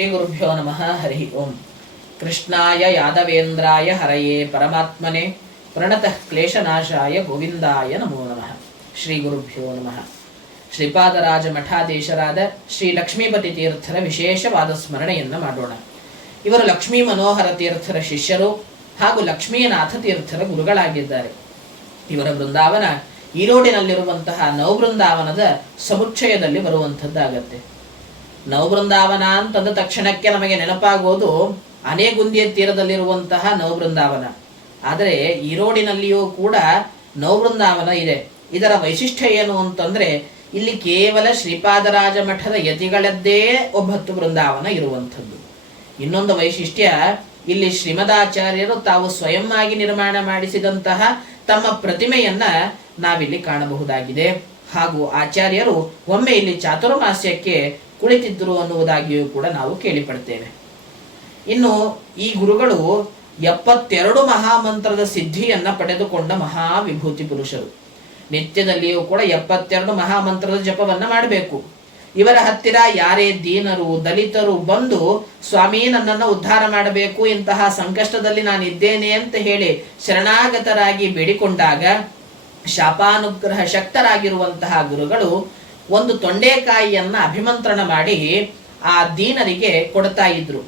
ಶ್ರೀ ಗುರುಭ್ಯೋ ನಮಃ. ಹರಿ ಓಂ. ಕೃಷ್ಣಾಯ ಯಾದವೇಂದ್ರಾಯ ಹರಯೇ ಪರಮಾತ್ಮನೆ ಪ್ರಣತಃ ಕ್ಲೇಶನಾಶಾಯ ಗೋವಿಂದಾಯ ನಮೋ ನಮಃ. ಶ್ರೀ ಗುರುಭ್ಯೋ ನಮಃ. ಶ್ರೀಪಾದರಾಜ ಮಠಾಧೀಶರಾದ ಶ್ರೀ ಲಕ್ಷ್ಮೀಪತಿ ತೀರ್ಥರ ವಿಶೇಷವಾದ ಸ್ಮರಣೆಯನ್ನು ಮಾಡೋಣ. ಇವರು ಲಕ್ಷ್ಮೀ ಮನೋಹರ ತೀರ್ಥರ ಶಿಷ್ಯರು ಹಾಗೂ ಲಕ್ಷ್ಮೀನಾಥ ತೀರ್ಥರ ಗುರುಗಳಾಗಿದ್ದಾರೆ. ಇವರ ಬೃಂದಾವನ ಈರೋಡಿನಲ್ಲಿರುವಂತಹ ನವಬೃಂದಾವನದ ಸಮುಚ್ಚಯದಲ್ಲಿ ಬರುವಂಥದ್ದಾಗತ್ತೆ. ನವಬೃಂದಾವನ ಅಂತಂದ ತಕ್ಷಣಕ್ಕೆ ನಮಗೆ ನೆನಪಾಗೋದು ಆನೆಗುಂದಿಯ ತೀರದಲ್ಲಿರುವಂತಹ ನವಬೃಂದಾವನ. ಆದರೆ ಈರೋಡಿನಲ್ಲಿಯೂ ಕೂಡ ನವಬೃಂದಾವನ ಇದೆ. ಇದರ ವೈಶಿಷ್ಟ್ಯ ಏನು ಅಂತಂದ್ರೆ, ಇಲ್ಲಿ ಕೇವಲ ಶ್ರೀಪಾದರಾಜ ಮಠದ ಯತಿಗಳದ್ದೇ 9 ಬೃಂದಾವನ ಇರುವಂಥದ್ದು. ಇನ್ನೊಂದು ವೈಶಿಷ್ಟ್ಯ, ಇಲ್ಲಿ ಶ್ರೀಮದಾಚಾರ್ಯರು ತಾವು ಸ್ವಯಂ ಆಗಿ ನಿರ್ಮಾಣ ಮಾಡಿಸಿದಂತಹ ತಮ್ಮ ಪ್ರತಿಮೆಯನ್ನ ನಾವಿಲ್ಲಿ ಕಾಣಬಹುದಾಗಿದೆ. ಹಾಗೂ ಆಚಾರ್ಯರು ಒಮ್ಮೆ ಇಲ್ಲಿ ಚಾತುರ್ಮಾಸ್ಯಕ್ಕೆ ಕುಳಿತಿದ್ದರು ಅನ್ನುವುದಾಗಿಯೂ ಕೂಡ ನಾವು ಕೇಳಿಪಡ್ತೇವೆ. ಇನ್ನು ಈ ಗುರುಗಳು 72 ಮಹಾಮಂತ್ರದ ಸಿದ್ಧಿಯನ್ನ ಪಡೆದುಕೊಂಡ ಮಹಾವಿಭೂತಿ ಪುರುಷರು. ನಿತ್ಯದಲ್ಲಿಯೂ ಕೂಡ 72 ಮಹಾಮಂತ್ರದ ಜಪವನ್ನ ಮಾಡಬೇಕು. ಇವರ ಹತ್ತಿರ ಯಾರೇ ದೀನರು ದಲಿತರು ಬಂದು ಸ್ವಾಮಿ ನನ್ನನ್ನು ಉದ್ಧಾರ ಮಾಡಬೇಕು, ಇಂತಹ ಸಂಕಷ್ಟದಲ್ಲಿ ನಾನಿದ್ದೇನೆ ಅಂತ ಹೇಳಿ ಶರಣಾಗತರಾಗಿ ಬೇಡಿಕೊಂಡಾಗ ಶಾಪಾನುಗ್ರಹ ಶಕ್ತರಾಗಿರುವಂತಹ ಗುರುಗಳು ಒಂದು ತೊಂಡೆಕಾಯಿಯನ್ನ ಅಭಿಮಂತ್ರಣ ಮಾಡಿ ಆ ದೀನರಿಗೆ ಕೊಡ್ತಾ ಇದ್ರು.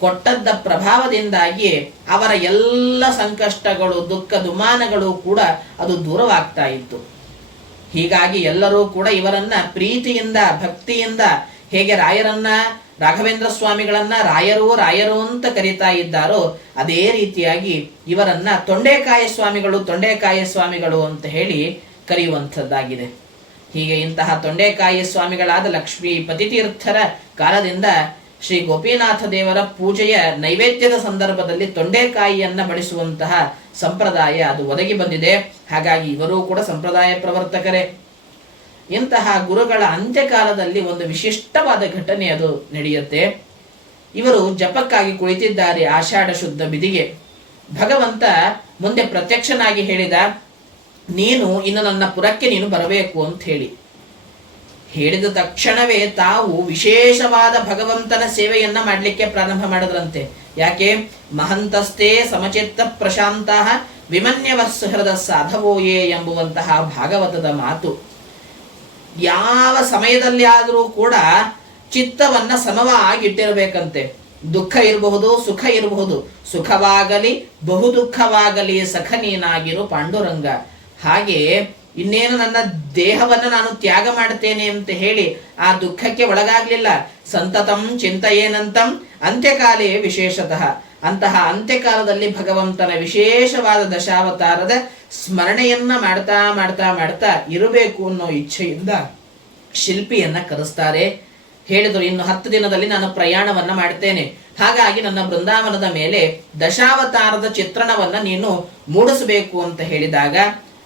ಕೊಟ್ಟದ್ದ ಪ್ರಭಾವದಿಂದಾಗಿ ಅವರ ಎಲ್ಲ ಸಂಕಷ್ಟಗಳು ದುಃಖ ದುಮಾನಗಳು ಕೂಡ ಅದು ದೂರವಾಗ್ತಾ ಇತ್ತು. ಹೀಗಾಗಿ ಎಲ್ಲರೂ ಕೂಡ ಇವರನ್ನ ಪ್ರೀತಿಯಿಂದ ಭಕ್ತಿಯಿಂದ, ಹೇಗೆ ರಾಯರನ್ನ ರಾಘವೇಂದ್ರ ಸ್ವಾಮಿಗಳನ್ನ ರಾಯರು ಅಂತ ಕರೀತಾ ಇದ್ದಾರೋ ಅದೇ ರೀತಿಯಾಗಿ ಇವರನ್ನ ತೊಂಡೆಕಾಯಿ ಸ್ವಾಮಿಗಳು ಅಂತ ಹೇಳಿ ಕರೆಯುವಂಥದ್ದಾಗಿದೆ. ಹೀಗೆ ಇಂತಹ ತೊಂಡೆಕಾಯಿ ಸ್ವಾಮಿಗಳಾದ ಲಕ್ಷ್ಮೀ ಪತಿತೀರ್ಥರ ಕಾಲದಿಂದ ಶ್ರೀ ಗೋಪಿನಾಥ ದೇವರ ಪೂಜೆಯ ನೈವೇದ್ಯದ ಸಂದರ್ಭದಲ್ಲಿ ತೊಂಡೆಕಾಯಿಯನ್ನ ಬಡಿಸುವಂತಹ ಸಂಪ್ರದಾಯ ಅದು ಒದಗಿ ಬಂದಿದೆ. ಹಾಗಾಗಿ ಇವರೂ ಕೂಡ ಸಂಪ್ರದಾಯ ಪ್ರವರ್ತಕರೇ. ಇಂತಹ ಗುರುಗಳ ಅಂತ್ಯಕಾಲದಲ್ಲಿ ಒಂದು ವಿಶಿಷ್ಟವಾದ ಘಟನೆ ಅದು ನಡೆಯುತ್ತೆ. ಇವರು ಜಪಕ್ಕಾಗಿ ಕುಳಿತಿದ್ದಾರೆ ಆಷಾಢ ಶುದ್ಧ ಬಿದಿಗೆ. ಭಗವಂತ ಮುಂದೆ ಪ್ರತ್ಯಕ್ಷನಾಗಿ ಹೇಳಿದ, ನೀನು ಇನ್ನು ನನ್ನ ಪುರಕ್ಕೆ ನೀನು ಬರಬೇಕು ಅಂತ ಹೇಳಿದ ತಕ್ಷಣವೇ ತಾವು ವಿಶೇಷವಾದ ಭಗವಂತನ ಸೇವೆಯನ್ನ ಮಾಡಲಿಕ್ಕೆ ಪ್ರಾರಂಭ ಮಾಡಿದ್ರಂತೆ. ಯಾಕೆ? ಮಹಂತಸ್ಥೇ ಸಮಚಿತ್ತ ಪ್ರಶಾಂತ ವಿಮನ್ಯವ ಸುಹೃದ ಸಾಧವೋಯೇ ಎಂಬುವಂತಹ ಭಾಗವತದ ಮಾತು. ಯಾವ ಸಮಯದಲ್ಲಿ ಆದರೂ ಕೂಡ ಚಿತ್ತವನ್ನ ಸಮವಾಗಿಟ್ಟಿರಬೇಕಂತೆ. ದುಃಖ ಇರಬಹುದು, ಸುಖ ಇರಬಹುದು. ಸುಖವಾಗಲಿ ಬಹು ದುಃಖವಾಗಲಿ ಸಖ ನೀನಾಗಿರು ಪಾಂಡುರಂಗ. ಹಾಗೆ ಇನ್ನೇನು ನನ್ನ ದೇಹವನ್ನು ನಾನು ತ್ಯಾಗ ಮಾಡ್ತೇನೆ ಅಂತ ಹೇಳಿ ಆ ದುಃಖಕ್ಕೆ ಒಳಗಾಗ್ಲಿಲ್ಲ. ಸಂತತಂ ಚಿಂತೆಯೇನಂತಂ ಅಂತ್ಯಕಾಲೇ ವಿಶೇಷತಃ. ಅಂತಹ ಅಂತ್ಯಕಾಲದಲ್ಲಿ ಭಗವಂತನ ವಿಶೇಷವಾದ ದಶಾವತಾರದ ಸ್ಮರಣೆಯನ್ನ ಮಾಡ್ತಾ ಮಾಡ್ತಾ ಮಾಡ್ತಾ ಇರಬೇಕು ಅನ್ನೋ ಇಚ್ಛೆಯಿಂದ ಶಿಲ್ಪಿಯನ್ನ ಕರೆಸ್ತಾರೆ. ಹೇಳಿದರು, ಇನ್ನು 10 ದಿನದಲ್ಲಿ ನಾನು ಪ್ರಯಾಣವನ್ನ ಮಾಡ್ತೇನೆ. ಹಾಗಾಗಿ ನನ್ನ ಬೃಂದಾವನದ ಮೇಲೆ ದಶಾವತಾರದ ಚಿತ್ರಣವನ್ನ ನೀನು ಮೂಡಿಸಬೇಕು ಅಂತ ಹೇಳಿದಾಗ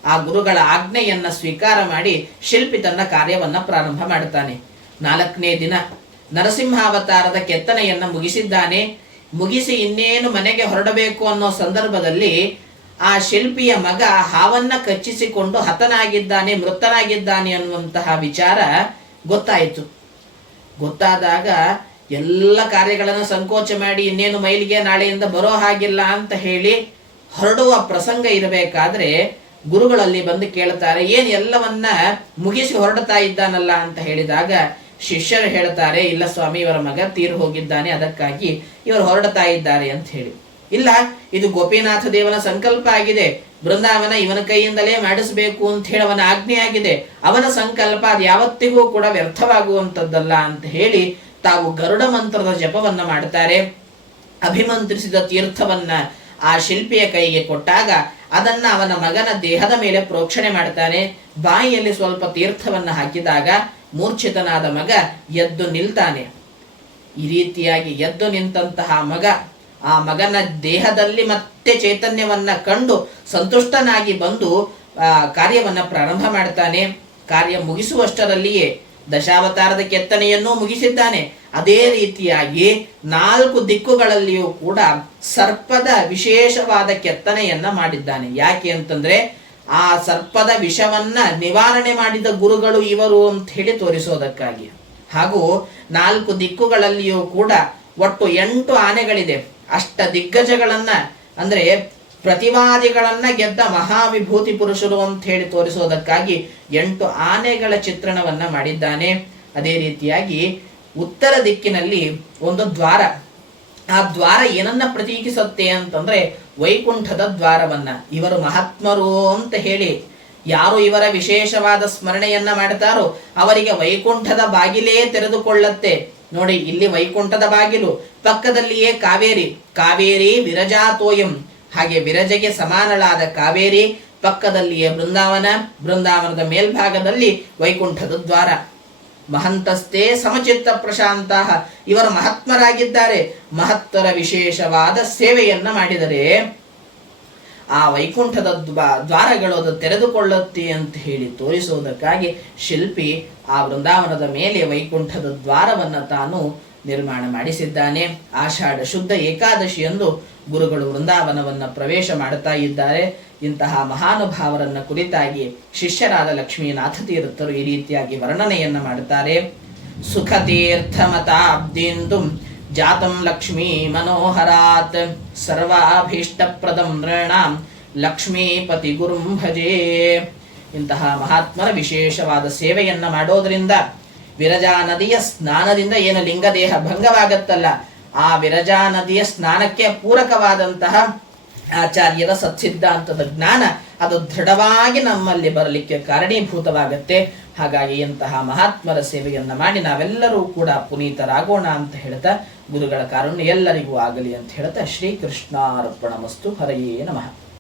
ಆ ಗುರುಗಳ ಆಜ್ಞೆಯನ್ನ ಸ್ವೀಕಾರ ಮಾಡಿ ಶಿಲ್ಪಿ ತನ್ನ ಕಾರ್ಯವನ್ನ ಪ್ರಾರಂಭ ಮಾಡುತ್ತಾನೆ. 4ನೇ ದಿನ ನರಸಿಂಹಾವತಾರದ ಕೆತ್ತನೆಯನ್ನ ಮುಗಿಸಿದ್ದಾನೆ. ಮುಗಿಸಿ ಇನ್ನೇನು ಮನೆಗೆ ಹೊರಡಬೇಕು ಅನ್ನೋ ಸಂದರ್ಭದಲ್ಲಿ ಆ ಶಿಲ್ಪಿಯ ಮಗ ಹಾವನ್ನ ಕಚ್ಚಿಸಿಕೊಂಡು ಹತನಾಗಿದ್ದಾನೆ, ಮೃತನಾಗಿದ್ದಾನೆ ಅನ್ನುವಂತಹ ವಿಚಾರ ಗೊತ್ತಾಯಿತು. ಗೊತ್ತಾದಾಗ ಎಲ್ಲ ಕಾರ್ಯಗಳನ್ನು ಸಂಕೋಚ ಮಾಡಿ ಇನ್ನೇನು ಮೈಲಿಗೆ ನಾಳೆಯಿಂದ ಬರೋ ಹಾಗಿಲ್ಲ ಅಂತ ಹೇಳಿ ಹೊರಡುವ ಪ್ರಸಂಗ ಇರಬೇಕಾದ್ರೆ ಗುರುಗಳಲ್ಲಿ ಬಂದು ಕೇಳ್ತಾರೆ, ಏನ್ ಎಲ್ಲವನ್ನ ಮುಗಿಸಿ ಹೊರಡ್ತಾ ಇದ್ದಾನಲ್ಲ ಅಂತ ಹೇಳಿದಾಗ ಶಿಷ್ಯರು ಹೇಳ್ತಾರೆ, ಇಲ್ಲ ಸ್ವಾಮಿ, ಇವರ ಮಗ ತೀರು ಹೋಗಿದ್ದಾನೆ, ಅದಕ್ಕಾಗಿ ಇವರು ಹೊರಡ್ತಾ ಇದ್ದಾರೆ ಅಂತ ಹೇಳಿ. ಇಲ್ಲ, ಇದು ಗೋಪಿನಾಥ ದೇವನ ಸಂಕಲ್ಪ ಆಗಿದೆ, ಬೃಂದಾವನ ಇವನ ಕೈಯಿಂದಲೇ ಮಾಡಿಸಬೇಕು ಅಂತ ಹೇಳಿ ಅವನ ಆಜ್ಞೆ ಆಗಿದೆ, ಅವನ ಸಂಕಲ್ಪ ಅದು ಯಾವತ್ತಿಗೂ ಕೂಡ ವ್ಯರ್ಥವಾಗುವಂಥದ್ದಲ್ಲ ಅಂತ ಹೇಳಿ ತಾವು ಗರುಡ ಮಂತ್ರದ ಜಪವನ್ನ ಮಾಡ್ತಾರೆ. ಅಭಿಮಂತ್ರಿಸಿದ ತೀರ್ಥವನ್ನ ಆ ಶಿಲ್ಪಿಯ ಕೈಗೆ ಕೊಟ್ಟಾಗ ಅದನ್ನ ಅವನ ಮಗನ ದೇಹದ ಮೇಲೆ ಪ್ರೋಕ್ಷಣೆ ಮಾಡ್ತಾನೆ. ಬಾಯಿಯಲ್ಲಿ ಸ್ವಲ್ಪ ತೀರ್ಥವನ್ನ ಹಾಕಿದಾಗ ಮೂರ್ಛಿತನಾದ ಮಗ ಎದ್ದು ನಿಲ್ತಾನೆ. ಈ ರೀತಿಯಾಗಿ ಎದ್ದು ನಿಂತಹ ಮಗ ಆ ಮಗನ ದೇಹದಲ್ಲಿ ಮತ್ತೆ ಚೈತನ್ಯವನ್ನ ಕಂಡು ಸಂತುಷ್ಟನಾಗಿ ಬಂದು ಕಾರ್ಯವನ್ನ ಪ್ರಾರಂಭ ಮಾಡ್ತಾನೆ. ಕಾರ್ಯ ಮುಗಿಸುವಷ್ಟರಲ್ಲಿಯೇ ದಶಾವತಾರದ ಕೆತ್ತನೆಯನ್ನೂ ಮುಗಿಸಿದ್ದಾನೆ. ಅದೇ ರೀತಿಯಾಗಿ 4 ದಿಕ್ಕುಗಳಲ್ಲಿಯೂ ಕೂಡ ಸರ್ಪದ ವಿಶೇಷವಾದ ಕೆತ್ತನೆಯನ್ನ ಮಾಡಿದ್ದಾನೆ. ಯಾಕೆ ಅಂತಂದ್ರೆ ಆ ಸರ್ಪದ ವಿಷವನ್ನ ನಿವಾರಣೆ ಮಾಡಿದ ಗುರುಗಳು ಇವರು ಅಂತ ಹೇಳಿ ತೋರಿಸೋದಕ್ಕಾಗಿ. ಹಾಗೂ 4 ದಿಕ್ಕುಗಳಲ್ಲಿಯೂ ಕೂಡ ಒಟ್ಟು 8 ಆನೆಗಳಿದೆ. ಅಷ್ಟ ದಿಗ್ಗಜಗಳನ್ನ ಅಂದ್ರೆ ಪ್ರತಿವಾದಿಗಳನ್ನ ಗೆದ್ದ ಮಹಾವಿಭೂತಿ ಪುರುಷರು ಅಂತ ಹೇಳಿ ತೋರಿಸೋದಕ್ಕಾಗಿ 8 ಆನೆಗಳ ಚಿತ್ರಣವನ್ನ ಮಾಡಿದ್ದಾನೆ. ಅದೇ ರೀತಿಯಾಗಿ ಉತ್ತರ ದಿಕ್ಕಿನಲ್ಲಿ ಒಂದು ದ್ವಾರ. ಆ ದ್ವಾರ ಏನನ್ನ ಪ್ರತೀಕಿಸುತ್ತೆ ಅಂತಂದ್ರೆ ವೈಕುಂಠದ ದ್ವಾರವನ್ನ. ಇವರು ಮಹಾತ್ಮರು ಅಂತ ಹೇಳಿ ಯಾರು ಇವರ ವಿಶೇಷವಾದ ಸ್ಮರಣೆಯನ್ನ ಮಾಡ್ತಾರೋ ಅವರಿಗೆ ವೈಕುಂಠದ ಬಾಗಿಲೇ ತೆರೆದುಕೊಳ್ಳತ್ತೆ. ನೋಡಿ, ಇಲ್ಲಿ ವೈಕುಂಠದ ಬಾಗಿಲು, ಪಕ್ಕದಲ್ಲಿಯೇ ಕಾವೇರಿ. ಕಾವೇರಿ ವಿರಜಾತೋಯಂ, ಹಾಗೆ ವಿರಜೆಗೆ ಸಮಾನಳಾದ ಕಾವೇರಿ, ಪಕ್ಕದಲ್ಲಿಯೇ ಬೃಂದಾವನ, ಬೃಂದಾವನದ ಮೇಲ್ಭಾಗದಲ್ಲಿ ವೈಕುಂಠದ ದ್ವಾರ. ಮಹಂತಸ್ತೆ ಸಮಚಿತ್ತ ಪ್ರಶಾಂತ, ಇವರು ಮಹಾತ್ಮರಾಗಿದ್ದಾರೆ. ಮಹತ್ತರ ವಿಶೇಷವಾದ ಸೇವೆಯನ್ನ ಮಾಡಿದರೆ ಆ ವೈಕುಂಠದ ದ್ವಾರಗಳು ಅದು ತೆರೆದುಕೊಳ್ಳುತ್ತೆ ಅಂತ ಹೇಳಿ ತೋರಿಸುವುದಕ್ಕಾಗಿ ಶಿಲ್ಪಿ ಆ ಬೃಂದಾವನದ ಮೇಲೆ ವೈಕುಂಠದ ದ್ವಾರವನ್ನ ತಾನು ನಿರ್ಮಾಣ ಮಾಡಿಸಿದ್ದಾನೆ. ಆಷಾಢ ಶುದ್ಧ ಏಕಾದಶಿಯಂದು ಗುರುಗಳು ವೃಂದಾವನವನ್ನ ಪ್ರವೇಶ ಮಾಡುತ್ತಾ ಇದ್ದಾರೆ. ಇಂತಹ ಮಹಾನುಭಾವರನ್ನ ಕುರಿತಾಗಿ ಶಿಷ್ಯರಾದ ಲಕ್ಷ್ಮೀನಾಥ ತೀರ್ಥರು ಈ ರೀತಿಯಾಗಿ ವರ್ಣನೆಯನ್ನ ಮಾಡುತ್ತಾರೆ. ಸುಖತೀರ್ಥ ಮತಾಬ್ದಿಂದು ಜಾತಂ ಲಕ್ಷ್ಮೀ ಮನೋಹರಾತ್ ಸರ್ವಾಭೀಷ್ಟಪ್ರದಂ ನೃಣಾಂ ಲಕ್ಷ್ಮೀಪತಿ ಗುರುಂ ಭಜೇ. ಇಂತಹ ಮಹಾತ್ಮರ ವಿಶೇಷವಾದ ಸೇವೆಯನ್ನ ಮಾಡೋದ್ರಿಂದ ವಿರಜಾ ನದಿಯ ಸ್ನಾನದಿಂದ ಏನು ಲಿಂಗದೇಹ ಭಂಗವಾಗತ್ತಲ್ಲ, ಆ ವಿರಜಾ ನದಿಯ ಸ್ನಾನಕ್ಕೆ ಪೂರಕವಾದಂತಹ ಆಚಾರ್ಯರ ಸತ್ಸಿದ್ಧಾಂತದ ಜ್ಞಾನ ಅದು ದೃಢವಾಗಿ ನಮ್ಮಲ್ಲಿ ಬರಲಿಕ್ಕೆ ಕಾರಣೀಭೂತವಾಗತ್ತೆ. ಹಾಗಾಗಿ ಇಂತಹ ಮಹಾತ್ಮರ ಸೇವೆಯನ್ನ ಮಾಡಿ ನಾವೆಲ್ಲರೂ ಕೂಡ ಪುನೀತರಾಗೋಣ ಅಂತ ಹೇಳ್ತಾ, ಗುರುಗಳ ಕಾರುಣ್ಯ ಎಲ್ಲರಿಗೂ ಆಗಲಿ ಅಂತ ಹೇಳ್ತಾ, ಶ್ರೀಕೃಷ್ಣಾರ್ಪಣಮಸ್ತು. ಹರಯೇ ನಮಃ.